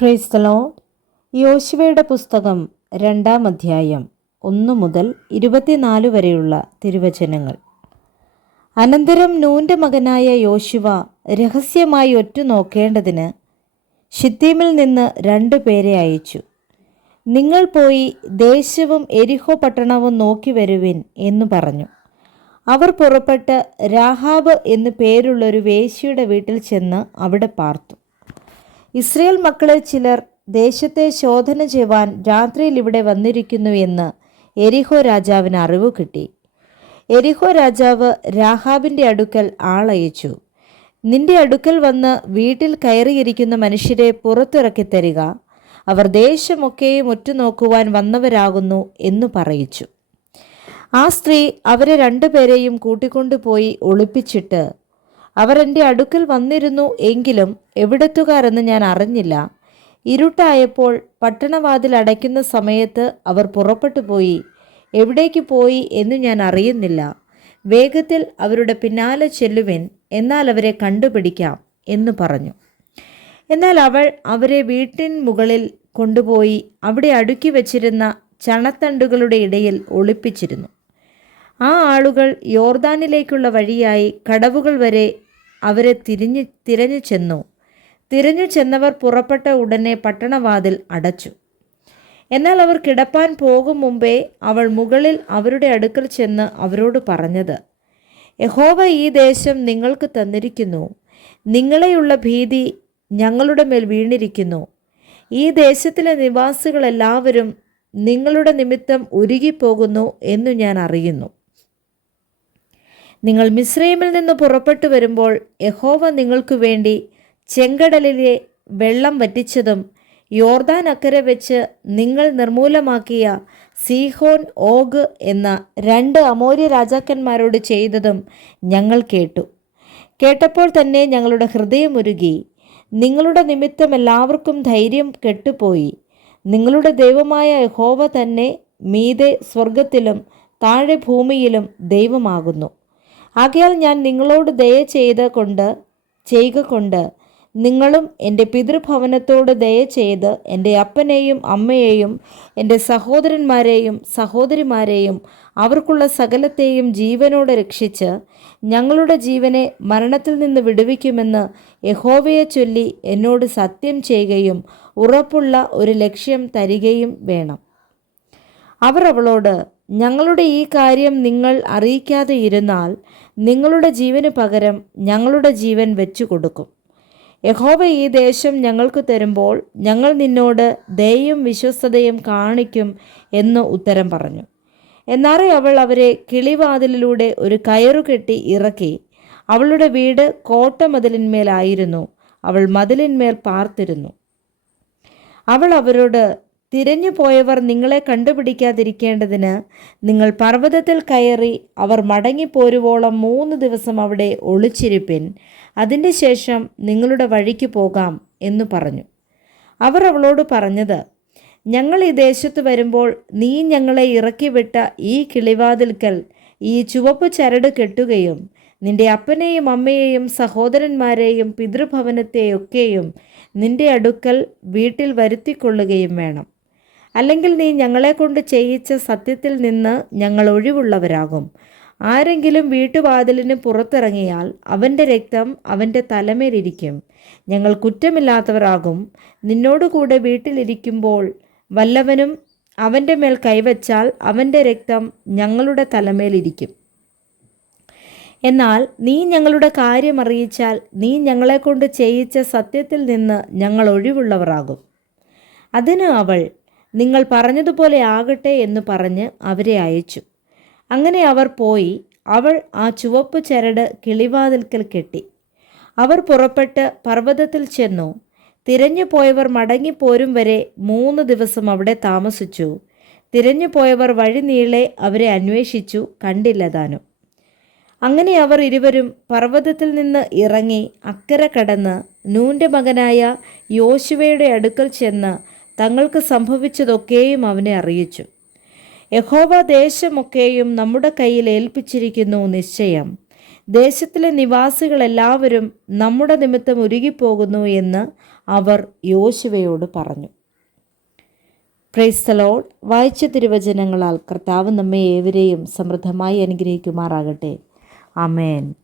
Praise the Lord. യോശുവയുടെ പുസ്തകം 2-ാം അധ്യായം 1 മുതൽ 24 വരെയുള്ള തിരുവചനങ്ങൾ. അനന്തരം നൂന്റെ മകനായ യോശുവ രഹസ്യമായി ഒറ്റുനോക്കേണ്ടതിന് ശിത്തീമിൽ നിന്ന് 2 പേരെ അയച്ചു. നിങ്ങൾ പോയി ദേശവും എരിഹോ പട്ടണവും നോക്കി വരുവിൻ എന്ന് പറഞ്ഞു. അവർ പുറപ്പെട്ട് രാഹാബ് എന്നു പേരുള്ളൊരു വേശ്യയുടെ വീട്ടിൽ ചെന്ന് അവിടെ പാർത്തു. ഇസ്രയേൽ മക്കളിൽ ചിലർ ദേശത്തെ ശോധന ചെയ്യുവാൻ രാത്രിയിൽ ഇവിടെ വന്നിരിക്കുന്നു എന്ന് എരിഹോ രാജാവിന് അറിവ് കിട്ടി. എരിഹോ രാജാവ് രാഹാബിൻ്റെ അടുക്കൽ ആളയച്ചു. നിന്റെ അടുക്കൽ വന്ന് വീട്ടിൽ കയറിയിരിക്കുന്ന മനുഷ്യരെ പുറത്തിറക്കി തരിക, അവർ ദേശമൊക്കെയും ഒറ്റുനോക്കുവാൻ വന്നവരാകുന്നു എന്ന് പറയിച്ചു. ആ സ്ത്രീ അവരെ 2 പേരെയും കൂട്ടിക്കൊണ്ടുപോയി ഒളിപ്പിച്ചിട്ട്, അവർ എൻ്റെ അടുക്കൽ വന്നിരുന്നു, എങ്കിലും എവിടെത്തുകാരെന്ന് ഞാൻ അറിഞ്ഞില്ല. ഇരുട്ടായപ്പോൾ പട്ടണവാതിൽ അടയ്ക്കുന്ന സമയത്ത് അവർ പുറപ്പെട്ടു പോയി. എവിടേക്ക് പോയി എന്ന് ഞാൻ അറിയുന്നില്ല. വേഗത്തിൽ അവരുടെ പിന്നാലെ ചെല്ലുവിൻ, എന്നാൽ അവരെ കണ്ടുപിടിക്കാം എന്ന് പറഞ്ഞു. എന്നാൽ അവൾ അവരെ വീട്ടിൻ മുകളിൽ കൊണ്ടുപോയി അവിടെ അടുക്കി വച്ചിരുന്ന ചണത്തണ്ടുകളുടെ ഇടയിൽ ഒളിപ്പിച്ചിരുന്നു. ആ ആളുകൾ യോർദാനിലേക്കുള്ള വഴിയായി കടവുകൾ വരെ അവരെ തിരഞ്ഞു ചെന്നു. തിരഞ്ഞു ചെന്നവർ പുറപ്പെട്ട ഉടനെ പട്ടണവാതിൽ അടച്ചു. എന്നാൽ അവർ കിടപ്പാൻ പോകും മുമ്പേ അവൾ മുകളിൽ അവരുടെ അടുക്കൽ ചെന്ന് അവരോട് പറഞ്ഞത്, യഹോവ ഈ ദേശം നിങ്ങൾക്ക് തന്നിരിക്കുന്നു. നിങ്ങളെയുള്ള ഭീതി ഞങ്ങളുടെ മേൽ വീണിരിക്കുന്നു. ഈ ദേശത്തിലെ നിവാസികളെല്ലാവരും നിങ്ങളുടെ നിമിത്തം ഉരുകിപ്പോകുന്നു എന്നു ഞാൻ അറിയുന്നു. നിങ്ങൾ മിസ്രയീമിൽ നിന്ന് പുറപ്പെട്ടു വരുമ്പോൾ യഹോവ നിങ്ങൾക്ക് വേണ്ടി ചെങ്കടലിലെ വെള്ളം വറ്റിച്ചതും യോർദാൻ അക്കരെ വെച്ച് നിങ്ങൾ നിർമൂലമാക്കിയ സീഹോൻ, ഓഗ് എന്ന 2 അമോര്യ രാജാക്കന്മാരോട് ചെയ്തതും ഞങ്ങൾ കേട്ടു. കേട്ടപ്പോൾ തന്നെ ഞങ്ങളുടെ ഹൃദയം ഉരുകി. നിങ്ങളുടെ നിമിത്തം എല്ലാവർക്കും ധൈര്യം കെട്ടുപോയി. നിങ്ങളുടെ ദൈവമായ യഹോവ തന്നെ മീതെ സ്വർഗത്തിലും താഴെ ഭൂമിയിലും ദൈവമാകുന്നു. ആകയാൽ ഞാൻ നിങ്ങളോട് ദയ ചെയ്യുക കൊണ്ട് നിങ്ങളും എൻ്റെ പിതൃഭവനത്തോട് ദയ ചെയ്ത് എൻ്റെ അപ്പനെയും അമ്മയെയും എൻ്റെ സഹോദരന്മാരെയും സഹോദരിമാരെയും അവർക്കുള്ള സകലത്തെയും ജീവനോടെ രക്ഷിച്ച് ഞങ്ങളുടെ ജീവനെ മരണത്തിൽ നിന്ന് വിടുവിക്കുമെന്ന് യഹോവയെ ചൊല്ലി എന്നോട് സത്യം ചെയ്യുകയും ഉറപ്പുള്ള ഒരു ലക്ഷ്യം തരികയും വേണം. അവർ അവളോട്, ഞങ്ങളുടെ ഈ കാര്യം നിങ്ങൾ അറിയിക്കാതെ ഇരുന്നാൽ നിങ്ങളുടെ ജീവന് പകരം ഞങ്ങളുടെ ജീവൻ വെച്ചു കൊടുക്കും. യഹോവ ഈ ദേശം ഞങ്ങൾക്ക് തരുമ്പോൾ ഞങ്ങൾ നിന്നോട് ദയയും വിശ്വസ്തതയും കാണിക്കും എന്ന് ഉത്തരം പറഞ്ഞു. എന്നാറെ അവൾ അവരെ കിളിവാതിലിലൂടെ ഒരു കയറുകെട്ടി ഇറക്കി. അവളുടെ വീട് കോട്ടമതിലിന്മേലായിരുന്നു. അവൾ മതിലിന്മേൽ പാർത്തിരുന്നു. അവൾ അവരോട്, തിരഞ്ഞു പോയവർ നിങ്ങളെ കണ്ടുപിടിക്കാതിരിക്കേണ്ടതിന് നിങ്ങൾ പർവ്വതത്തിൽ കയറി അവർ മടങ്ങിപ്പോരുവോളം 3 ദിവസം അവിടെ ഒളിച്ചിരിപ്പിൻ. അതിൻ്റെ ശേഷം നിങ്ങളുടെ വഴിക്ക് പോകാം എന്ന് പറഞ്ഞു. അവർ അവളോട് പറഞ്ഞത്, ഞങ്ങൾ ഈ ദേശത്ത് വരുമ്പോൾ നീ ഞങ്ങളെ ഇറക്കിവിട്ട ഈ കിളിവാതിൽക്കൽ ഈ ചുവപ്പ് ചരട് കെട്ടുകയും നിന്റെ അപ്പനെയും അമ്മയെയും സഹോദരന്മാരെയും പിതൃഭവനത്തെയൊക്കെയും നിന്റെ അടുക്കൽ വീട്ടിൽ വരുത്തിക്കൊള്ളുകയും വേണം. അല്ലെങ്കിൽ നീ ഞങ്ങളെക്കൊണ്ട് ചെയ്യിച്ച സത്യത്തിൽ നിന്ന് ഞങ്ങൾ ഒഴിവുള്ളവരാകും. ആരെങ്കിലും വീട്ടുവാതിലിന് പുറത്തിറങ്ങിയാൽ അവൻ്റെ രക്തം അവൻ്റെ തലമേലിരിക്കും. ഞങ്ങൾ കുറ്റമില്ലാത്തവരാകും. നിന്നോടുകൂടെ വീട്ടിലിരിക്കുമ്പോൾ വല്ലവനും അവൻ്റെ മേൽ കൈവച്ചാൽ അവൻ്റെ രക്തം ഞങ്ങളുടെ തലമേലിരിക്കും. എന്നാൽ നീ ഞങ്ങളുടെ കാര്യം അറിയിച്ചാൽ നീ ഞങ്ങളെക്കൊണ്ട് ചെയ്യിച്ച സത്യത്തിൽ നിന്ന് ഞങ്ങൾ ഒഴിവുള്ളവരാകും. അതിന് അവൾ, നിങ്ങൾ പറഞ്ഞതുപോലെ ആകട്ടെ എന്ന് പറഞ്ഞ് അവരെ അയച്ചു. അങ്ങനെ അവർ പോയി. അവൾ ആ ചുവപ്പ് ചരട് കിളിവാതിൽക്കൽ കെട്ടി. അവർ പുറപ്പെട്ട് പർവ്വതത്തിൽ ചെന്നു. തിരഞ്ഞു പോയവർ മടങ്ങിപ്പോരും വരെ 3 ദിവസം അവിടെ താമസിച്ചു. തിരഞ്ഞു പോയവർ വഴി നീളെ അവരെ അന്വേഷിച്ചു, കണ്ടില്ല താനും. അങ്ങനെ അവർ ഇരുവരും പർവ്വതത്തിൽ നിന്ന് ഇറങ്ങി അക്കരെ കടന്ന് നൂന്റെ മകനായ യോശുവയുടെ അടുക്കൽ ചെന്ന് തങ്ങൾക്ക് സംഭവിച്ചതൊക്കെയും അവനെ അറിയിച്ചു. യഹോവ ദേശമൊക്കെയും നമ്മുടെ കയ്യിൽ ഏൽപ്പിച്ചിരിക്കുന്നു നിശ്ചയം. ദേശത്തിലെ നിവാസികളെല്ലാവരും നമ്മുടെ നിമിത്തം ഉരുകിപ്പോകുന്നു എന്ന് അവർ യോശുവയോട് പറഞ്ഞു. Praise the Lord. വായിച്ച തിരുവചനങ്ങളാൽ കർത്താവ് നമ്മെ ഏവരെയും സമൃദ്ധമായി അനുഗ്രഹിക്കുമാറാകട്ടെ. ആമേൻ.